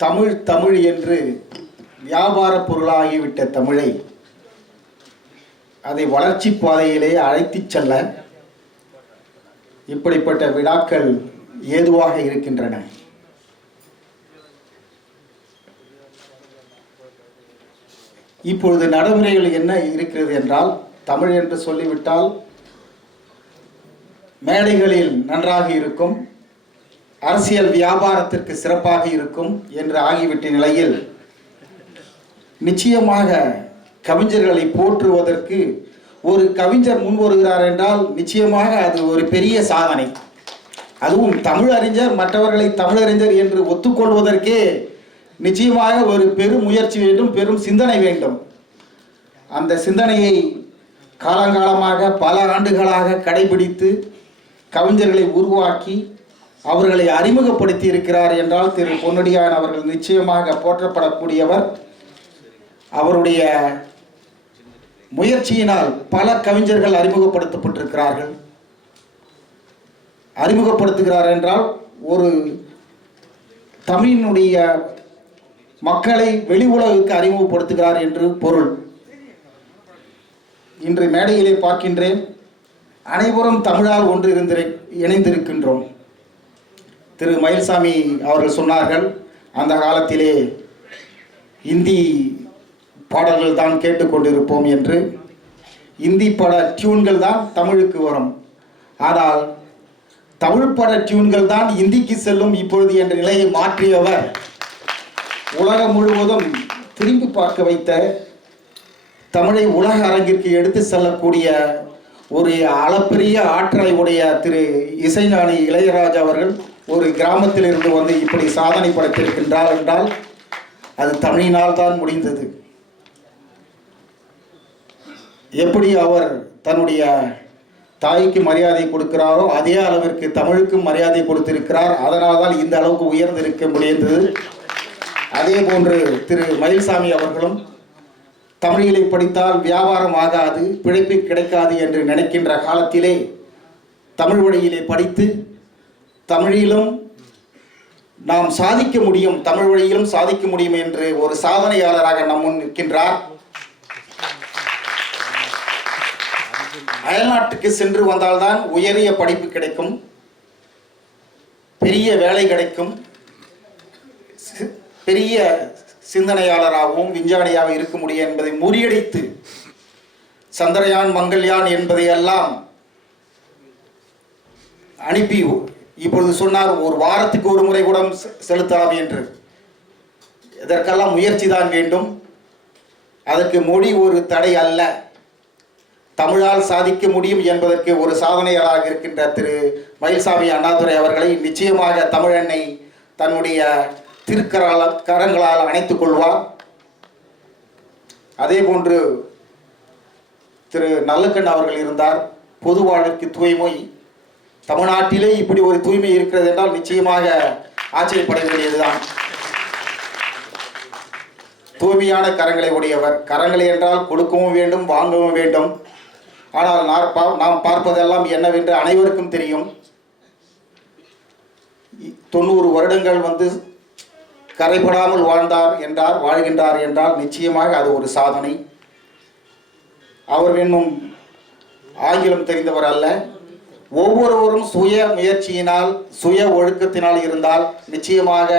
தமிழ் தமிழ் என்று வியாபார பொருளாகிவிட்ட தமிழை அதை வளர்ச்சி பாதையிலே அழைத்துச் செல்ல இப்படிப்பட்ட விழாக்கள் ஏதுவாக இருக்கின்றன. இப்பொழுது நடைமுறைகள் என்ன இருக்கிறது என்றால், தமிழ் என்று சொல்லிவிட்டால் மேடைகளில் நன்றாக இருக்கும், அரசியல் வியாபாரத்திற்கு சிறப்பாக இருக்கும் என்று ஆகிவிட்ட நிலையில் நிச்சயமாக கவிஞர்களை போற்றுவதற்கு ஒரு கவிஞர் முன் வருகிறார் என்றால் நிச்சயமாக அது ஒரு பெரிய சாதனை. அதுவும் தமிழறிஞர் மற்றவர்களை தமிழறிஞர் என்று ஒத்துக்கொள்வதற்கே நிச்சயமாக ஒரு பெரும் முயற்சி வேண்டும், பெரும் சிந்தனை வேண்டும். அந்த சிந்தனையை காலங்காலமாக பல ஆண்டுகளாக கடைபிடித்து கவிஞர்களை உருவாக்கி அவர்களை அறிமுகப்படுத்தி இருக்கிறார் என்றால் திரு பொன்னடியான் அவர்கள் நிச்சயமாக போற்றப்படக்கூடியவர். அவருடைய முயற்சியினால் பல கவிஞர்கள் அறிமுகப்படுத்தப்பட்டிருக்கிறார்கள். அறிமுகப்படுத்துகிறார் என்றால் ஒரு தமிழினுடைய மக்களை வெளி உலகுக்கு அறிமுகப்படுத்துகிறார் என்று பொருள். இன்று மேடையிலே பார்க்கின்றேன், அனைவரும் தமிழால் ஒன்று இணைந்திருக்கின்றோம். திரு மயில்சாமி அவர்கள் சொன்னார்கள், அந்த காலத்திலே இந்தி பாடல்கள் தான் கேட்டுக்கொண்டிருப்போம் என்று. இந்தி பட டியூன்கள் தான் தமிழுக்கு வரும், ஆனால் தமிழ் பட டியூன்கள் தான் இந்திக்கு செல்லும் இப்பொழுது என்ற நிலையை மாற்றியவர், உலகம் முழுவதும் திரும்பி பார்க்க வைத்த, தமிழை உலக அரங்கிற்கு எடுத்து செல்லக்கூடிய ஒரு அளப்பெரிய ஆற்றலை உடைய திரு இசைஞானி இளையராஜா அவர்கள் ஒரு கிராமத்தில் இருந்து வந்து இப்படி சாதனை படைத்திருக்கின்றார் என்றால் அது தமிழினால் தான் முடிந்தது. எப்படி அவர் தன்னுடைய தாய்க்கு மரியாதை கொடுக்கிறாரோ அதே அளவிற்கு தமிழுக்கும் மரியாதை கொடுத்திருக்கிறார். அதனால் தான் இந்த அளவுக்கு உயர்ந்திருக்க முடிந்தது. அதே போன்று திரு மயில்சாமி அவர்களும் தமிழிலை படித்தால் வியாபாரம் ஆகாது, பிழைப்பு கிடைக்காது என்று நினைக்கின்ற காலத்திலே தமிழ் வழியிலே படித்து தமிழிலும் நாம் சாதிக்க முடியும், தமிழ் வழியிலும் சாதிக்க முடியும் என்று ஒரு சாதனையாளராக நம் முன் நிற்கின்றார். அயல்நாட்டுக்கு சென்று வந்தால்தான் உயரிய படிப்பு கிடைக்கும், பெரிய வேலை கிடைக்கும், பெரிய சிந்தனையாளராகவும் விஞ்ஞானியாக இருக்க முடியும் என்பதை முறியடித்து சந்திரயான் மங்கள்யான் என்பதையெல்லாம் அனுப்பி இப்பொழுது சொன்னார் ஒரு வாரத்துக்கு ஒரு முறை கூட செலுத்தலாம் என்று. இதற்கெல்லாம் முயற்சி தான் வேண்டும். அதற்கு மொழி ஒரு தடை அல்ல. தமிழால் சாதிக்க முடியும் என்பதற்கு ஒரு சாதனையாளராக இருக்கின்ற திரு மயில்சாமி அண்ணாதுரை அவர்களை நிச்சயமாக தமிழெண்ணை தன்னுடைய கரங்களால் அணைத்துக் கொள்வார். அதே போன்று திரு நல்லக்கண் அவர்கள் இருந்தார். பொது வாழ்வுக்கு தூய்மை, தமிழ்நாட்டிலே இப்படி ஒரு தூய்மை இருக்கிறது என்றால் நிச்சயமாக ஆச்சரியப்பட வேண்டியதுதான். தூய்மையான கரங்களை உடையவர். கரங்களை என்றால் கொடுக்கவும் வேண்டும், வாங்கவும் வேண்டும். ஆனால் நாம் பார்ப்பதெல்லாம் என்னவென்று அனைவருக்கும் தெரியும். 90 வருடங்கள் வந்து கரைபடாமல் வாழ்கின்றார் என்றால் நிச்சயமாக அது ஒரு சாதனை. அவர் இன்னும் ஆங்கிலம் தெரிந்தவர் அல்ல. ஒவ்வொருவரும் சுய முயற்சியினால், சுய ஒழுக்கத்தினால் இருந்தால் நிச்சயமாக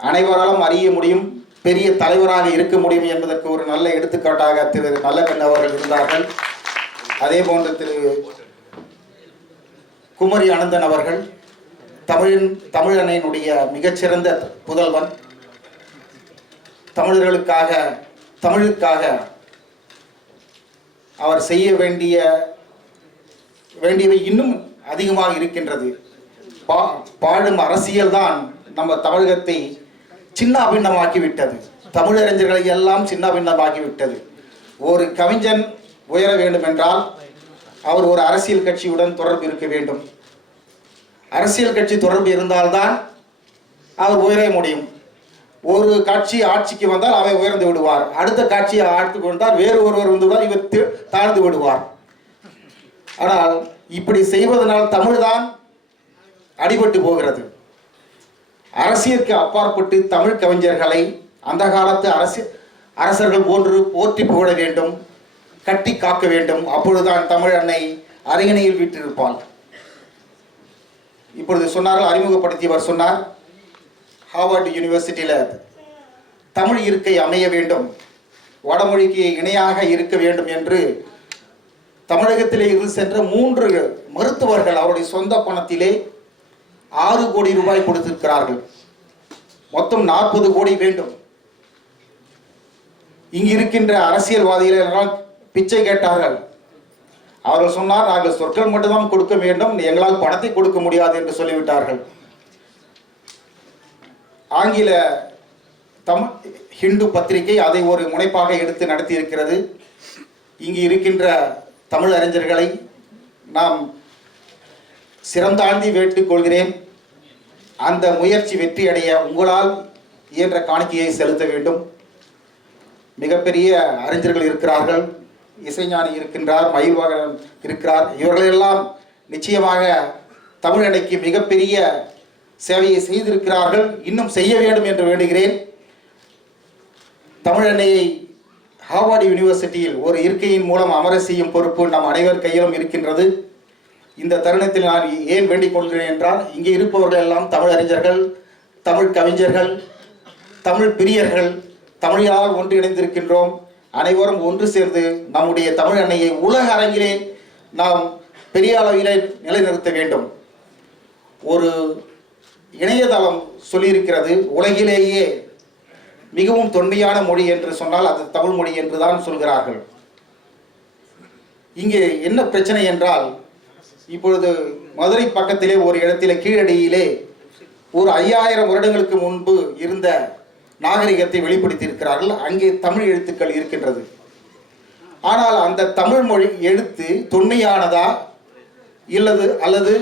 அனைவராலும் அறிய முடியும், பெரிய தலைவராக இருக்க முடியும் என்பதற்கு ஒரு நல்ல எடுத்துக்காட்டாக திரு நல்லக்கண் அவர்கள் இருந்தார்கள். அதே போன்று திரு குமரி அனந்தன் அவர்கள் தமிழனையினுடைய மிகச்சிறந்த புதல்வன். தமிழுக்காக அவர் செய்ய வேண்டியவை இன்னும் அதிகமாக இருக்கின்றது. பாடும் அரசியல் தான் நம்ம தமிழகத்தை சின்ன பின்னமாக்கிவிட்டது. தமிழறிஞர்களை எல்லாம் சின்ன பின்னமாக்கிவிட்டது. ஒரு கவிஞன் உயர வேண்டும் என்றால் அவர் ஒரு அரசியல் கட்சியுடன் தொடர்பு இருக்க வேண்டும். அரசியல் கட்சி தொடர்பு இருந்தால்தான் அவர் உயர முடியும். ஒரு கட்சி ஆட்சிக்கு வந்தால் அவை உயர்ந்து விடுவார், அடுத்த காட்சியை ஆட்சிக்கு வந்தால் வேறு ஒருவர் வந்துவிடுவார், இவர் தாழ்ந்து விடுவார். ஆனால் இப்படி செய்வதனால் தமிழ்தான் அடிபட்டு போகிறது. அரசியலுக்கு அப்பாற்பட்டு தமிழ் கவிஞர்களை அந்த காலத்து அரசர்கள் போன்று போற்றி புகழ வேண்டும், கட்டி காக்க வேண்டும். அப்பொழுதுதான் தமிழ் அன்னை அரியணையில் வீற்றிருப்பாள். இப்பொழுது சொன்னார்கள், அறிமுகப்படுத்தியவர் சொன்னார், ஹார்வர்டு யூனிவர்சிட்டியில் தமிழ் இருக்கை அமைய வேண்டும், வடமொழிக்கு இணையாக இருக்க வேண்டும் என்று தமிழகத்திலே இருந்து சென்ற 3 மருத்துவர்கள் அவருடைய சொந்த பணத்திலே 6 கோடி ரூபாய் கொடுத்திருக்கிறார்கள். மொத்தம் 40 கோடி வேண்டும். இங்கு இருக்கின்ற அரசியல்வாதிகள் எல்லாம் பிச்சை கேட்டார்கள். அவர்கள் சொன்னார், நாங்கள் சொற்கள் மட்டும்தான் கொடுக்க வேண்டும், எங்களால் பணத்தை கொடுக்க முடியாது என்று சொல்லிவிட்டார்கள். ஆங்கில ஹிந்து பத்திரிகை அதை ஒரு முனைப்பாக எடுத்து நடத்தி இருக்கிறது. இங்கு இருக்கின்ற தமிழ் அறிஞர்களை நாம் சிறந்தாழ்ந்தி வேண்டுகொள்கிறேன். அந்த முயற்சி வெற்றியடைய உங்களால் இயன்ற காணிக்கையை செலுத்த வேண்டும். மிகப்பெரிய அறிஞர்கள் இருக்கிறார்கள், இசைஞானி இருக்கின்றார், மயில்வாகன் இருக்கிறார். இவர்களெல்லாம் நிச்சயமாக தமிழ் அன்னைக்கு மிகப்பெரிய சேவையை செய்திருக்கிறார்கள், இன்னும் செய்ய வேண்டும் என்று வேண்டுகிறேன். தமிழ் அன்னையை ஹார்வர்டு யூனிவர்சிட்டியில் ஒரு இருக்கையின் மூலம் அமர செய்யும் பொறுப்பு நம் அனைவர் கையிலும் இருக்கின்றது. இந்த தருணத்தில் நான் ஏன் வேண்டிக் கொள்கிறேன் என்றால், இங்கே இருப்பவர்கள் எல்லாம் தமிழ் அறிஞர்கள், தமிழ் கவிஞர்கள், தமிழ் பிரியர்கள், தமிழால் ஒன்றிணைந்திருக்கின்றோம். அனைவரும் ஒன்று சேர்ந்து நம்முடைய தமிழ் அன்னையை உலக அரங்கிலே நாம் பெரிய அளவிலே நிலைநிறுத்த வேண்டும். ஒரு இணையதளம் சொல்லியிருக்கிறது, உலகிலேயே மிகவும் தொன்மையான மொழி என்று சொன்னால் அது தமிழ் மொழி என்று தான் சொல்கிறார்கள். இங்கே என்ன பிரச்சனை என்றால், இப்பொழுது மதுரை பக்கத்திலே ஒரு இடத்திலே கீழடியிலே ஒரு 5000 வருடங்களுக்கு முன்பு இருந்த நாகரிகத்தை வெளிப்படுத்தி இருக்கிறார்கள். அங்கே தமிழ் எழுத்துக்கள் இருக்கின்றது. ஆனால் அந்த தமிழ் மொழி எழுத்து தொன்மையானதா அல்லது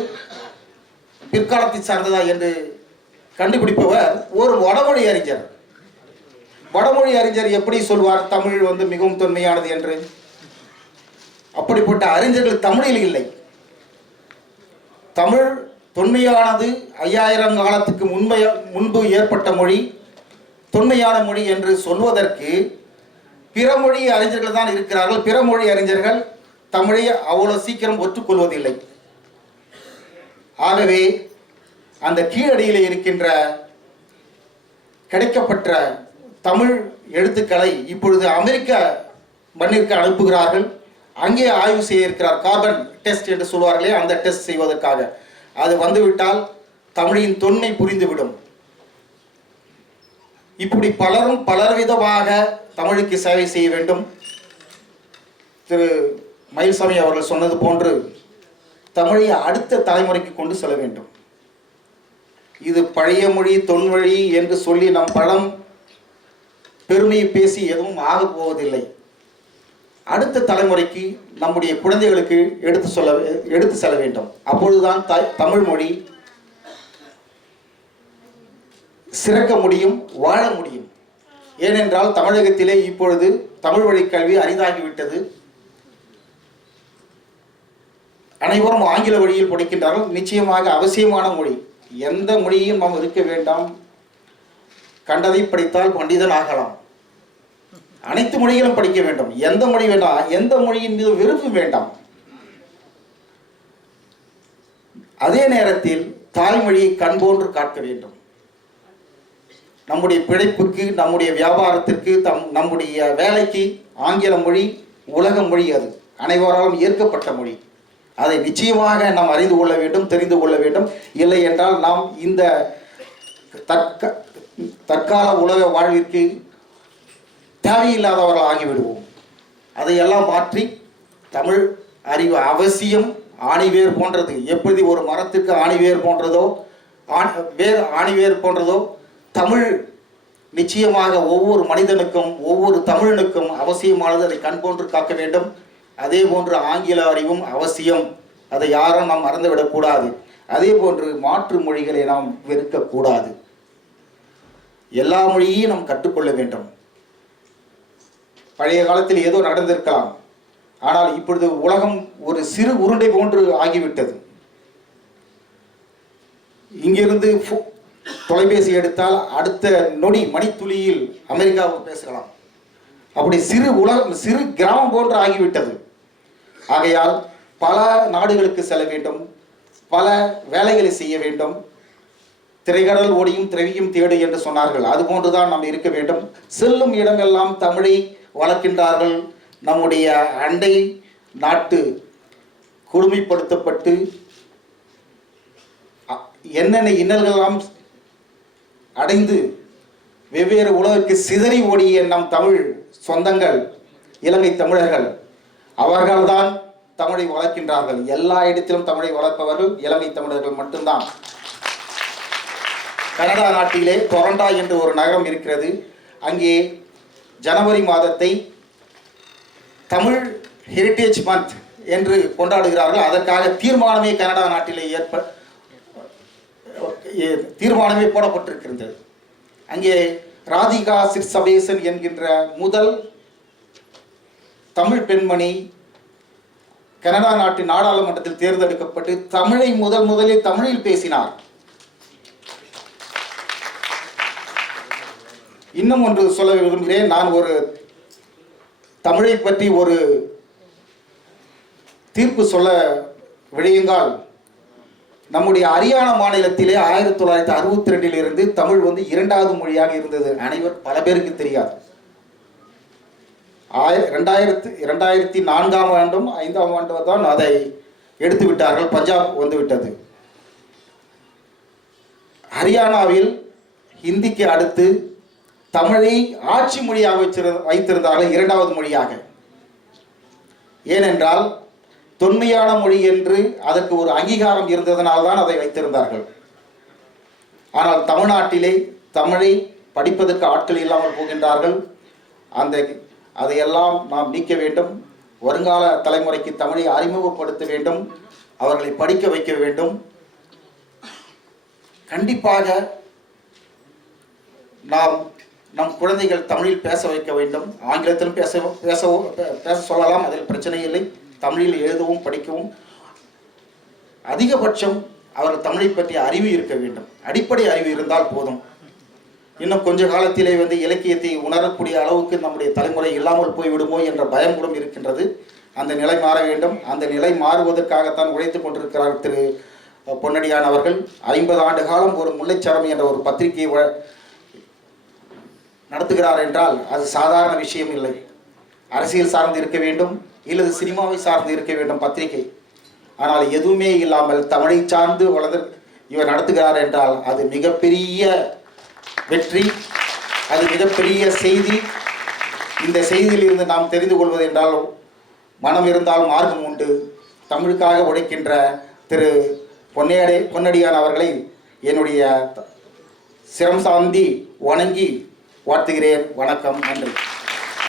பிற்காலத்தை சார்ந்ததா என்று கண்டுபிடிப்பவர் ஒரு வடமொழி அறிஞர். வடமொழி அறிஞர் எப்படி சொல்வார் தமிழ் மிகவும் தொன்மையானது என்று? அப்படிப்பட்ட அறிஞர்கள் தமிழில் இல்லை. தமிழ் தொன்மையானது 5000 காலத்துக்கு முன்பு ஏற்பட்ட மொழி, தொன்மையான மொழி என்று சொல்வதற்கு பிற மொழி அறிஞர்கள் தான் இருக்கிறார்கள். பிற மொழி அறிஞர்கள் தமிழை அவ்வளவு சீக்கிரம் ஒற்றுக்கொள்வதில்லை. ஆகவே அந்த கீழடியில் இருக்கின்ற கிடைக்கப்பட்ட தமிழ் எழுத்துக்களை இப்பொழுது அமெரிக்க மண்ணிற்கு அனுப்புகிறார்கள். அங்கே ஆய்வு செய்ய இருக்கிறார். கார்பன் டெஸ்ட் என்று சொல்வார்களே, அந்த டெஸ்ட் செய்வதற்காக. அது வந்துவிட்டால் தமிழின் தொன்மை புரிந்துவிடும். இப்படி பலரும் பலவிதமாக தமிழுக்கு சேவை செய்ய வேண்டும். திரு மயில்சாமி அவர்கள் சொன்னது போன்று தமிழை அடுத்த தலைமுறைக்கு கொண்டு செல்ல வேண்டும். இது பழைய மொழி, தொன்மொழி என்று சொல்லி நம் பழம் பெருமையை பேசி எதுவும் ஆகப் போவதில்லை. அடுத்த தலைமுறைக்கு நம்முடைய குழந்தைகளுக்கு எடுத்து செல்ல வேண்டும். அப்பொழுதுதான் தமிழ் மொழி சிறக்க முடியும், வாழ முடியும். ஏனென்றால் தமிழகத்திலே இப்பொழுது தமிழ் வழி கல்வி அரிதாகிவிட்டது. அனைவரும் ஆங்கில வழியில் படிக்கின்றார்கள். நிச்சயமாக அவசியமான மொழி. எந்த மொழியும் நாம் இருக்க வேண்டாம். கண்டதை படித்தால் பண்டிதன் ஆகலாம். அனைத்து மொழிகளும் படிக்க வேண்டும். எந்த மொழி வேண்டாம், எந்த மொழியின் மீது விருப்பம் வேண்டாம். அதே நேரத்தில் தாய்மொழியை கண் போன்று காக்க வேண்டும். நம்முடைய பிழைப்புக்கு, நம்முடைய வியாபாரத்திற்கு, நம்முடைய வேலைக்கு ஆங்கில மொழி உலக மொழி. அது அனைவராலும் ஏற்கப்பட்ட மொழி. அதை நிச்சயமாக நாம் அறிந்து கொள்ள வேண்டும், தெரிந்து கொள்ள வேண்டும். இல்லை என்றால் நாம் இந்த தற்கால உலக வாழ்விற்கு தேவையில்லாதவர்கள் ஆகிவிடுவோம். அதையெல்லாம் மாற்றி தமிழ் அறிவு அவசியம். ஆணிவேர் போன்றது. எப்படி ஒரு மரத்துக்கு ஆணிவேர் போன்றதோ, ஆணிவேர் போன்றதோ தமிழ் நிச்சயமாக ஒவ்வொரு மனிதனுக்கும், ஒவ்வொரு தமிழனுக்கும் அவசியமானது. அதை கண் போன்று காக்க வேண்டும். அதே போன்று ஆங்கில அறிவும் அவசியம். அதை யாரும் நாம் மறந்துவிடக்கூடாது. அதே போன்று மாற்று மொழிகளை நாம் வெறுக்கக்கூடாது. எல்லா மொழியையும் நாம் கற்றுக்கொள்ள வேண்டும். பழைய காலத்தில் ஏதோ நடந்திருக்கலாம். ஆனால் இப்பொழுது உலகம் ஒரு சிறு உருண்டை போன்று ஆகிவிட்டது. இங்கிருந்து தொலைபேசி எடுத்தால் அடுத்த நொடி மணித்துளியில் அமெரிக்காவுக்கு பேசலாம். அப்படி சிறு கிராமம் போன்று ஆகிவிட்டது. ஆகையால் பல நாடுகளுக்கு செல்ல வேண்டும், பல வேலைகளை செய்ய வேண்டும். திரைக்கடல் ஓடியும் திரவியும் தேடு என்று சொன்னார்கள். அதுபோன்றுதான் நாம் இருக்க வேண்டும். செல்லும் இடமெல்லாம் தமிழை வளர்க்கின்றார்கள். நம்முடைய அண்டை நாட்டு கொடுமைப்படுத்தப்பட்டு என்னென்ன இன்னல்களெல்லாம் அடைந்து வெவ்வேறு உலகிற்கு சிதறி ஓடிய நம் தமிழ் சொந்தங்கள், இலங்கை தமிழர்கள், அவர்கள்தான் தமிழை வளர்க்கின்றார்கள். எல்லா இடத்திலும் தமிழை வளர்ப்பவர்கள் இலங்கை தமிழர்கள் மட்டும்தான். கனடா நாட்டிலே டொரண்டோ என்று ஒரு நகரம் இருக்கிறது. அங்கே ஜனவரி மாதத்தை தமிழ் ஹெரிட்டேஜ் மந்த் என்று கொண்டாடுகிறார்கள். அதற்காக தீர்மானமே கனடா நாட்டிலே தீர்மானமே போடப்பட்டிருக்கிறது. அங்கே ராதிகா சிர்சபேசன் என்கின்ற முதல் தமிழ் பெண்மணி கனடா நாட்டின் நாடாளுமன்றத்தில் தேர்ந்தெடுக்கப்பட்டு தமிழை முதலில் தமிழில் பேசினார். இன்னும் ஒன்று சொல்ல விரும்புகிறேன். நான் ஒரு தமிழை பற்றி ஒரு தீர்ப்பு சொல்ல விழையுங்கள். நம்முடைய ஹரியானா மாநிலத்திலே 1962 இருந்து தமிழ் வந்து 2வது மொழியாக இருந்தது. பல பேருக்கு தெரியாது. 2004ஆம் ஆண்டும் 5ஆம் ஆண்டு தான் அதை எடுத்து விட்டார்கள். பஞ்சாப் வந்து விட்டது. ஹரியானாவில் ஹிந்திக்கு அடுத்து தமிழை ஆட்சி மொழியாக வைத்திருந்தார்கள், 2வது மொழியாக. ஏனென்றால் தொன்மையான மொழி என்று அதற்கு ஒரு அங்கீகாரம் இருந்ததனால்தான் அதை வைத்திருந்தார்கள். ஆனால் தமிழ்நாட்டிலே தமிழை படிப்பதற்கு ஆட்கள் இல்லாமல் போகின்றார்கள். அதையெல்லாம் நாம் நீக்க வேண்டும். வருங்கால தலைமுறைக்கு தமிழை அறிமுகப்படுத்த வேண்டும், அவர்களை படிக்க வைக்க வேண்டும். கண்டிப்பாக நம் குழந்தைகள் தமிழில் பேச வைக்க வேண்டும். ஆங்கிலத்திலும் பேச சொல்லலாம், அதில் பிரச்சனை இல்லை. தமிழில் எழுதவும் படிக்கவும் அதிகபட்சம் அவர்கள் தமிழை பற்றிய அறிவு இருக்க வேண்டும். அடிப்படை அறிவு இருந்தால் போதும். இன்னும் கொஞ்ச காலத்திலே வந்து இலக்கியத்தை உணரக்கூடிய அளவுக்கு நம்முடைய தலைமுறை இல்லாமல் போய்விடுமோ என்ற பயம் கூட இருக்கின்றது. அந்த நிலை மாற வேண்டும். அந்த நிலை மாறுவதற்காகத்தான் உழைத்துக் கொண்டிருக்கிறார் திரு பொன்னடியான் அவர்கள். 50 ஆண்டு காலம் ஒரு முல்லைச்சரம் என்ற ஒரு பத்திரிகையை நடத்துகிறார் என்றால் அது சாதாரண விஷயம் இல்லை. அரசியல் சார்ந்து இருக்க வேண்டும், இல்லது சினிமாவை சார்ந்து இருக்க வேண்டும் பத்திரிகை. ஆனால் எதுவுமே இல்லாமல் தமிழை சார்ந்து இவர் நடத்துகிறார் என்றால் அது மிகப்பெரிய வெற்றி, அது மிகப்பெரிய செய்தி. இந்த செய்தியில் இருந்து நாம் தெரிந்து கொள்வது என்றால், மனம் இருந்தால் மார்க்கம் உண்டு. தமிழுக்காக உழைக்கின்ற திரு பொன்னடியான் அவர்களை என்னுடைய சிரம் சாந்தி வணங்கி வாழ்த்துகிறேன். வணக்கம், நன்றி.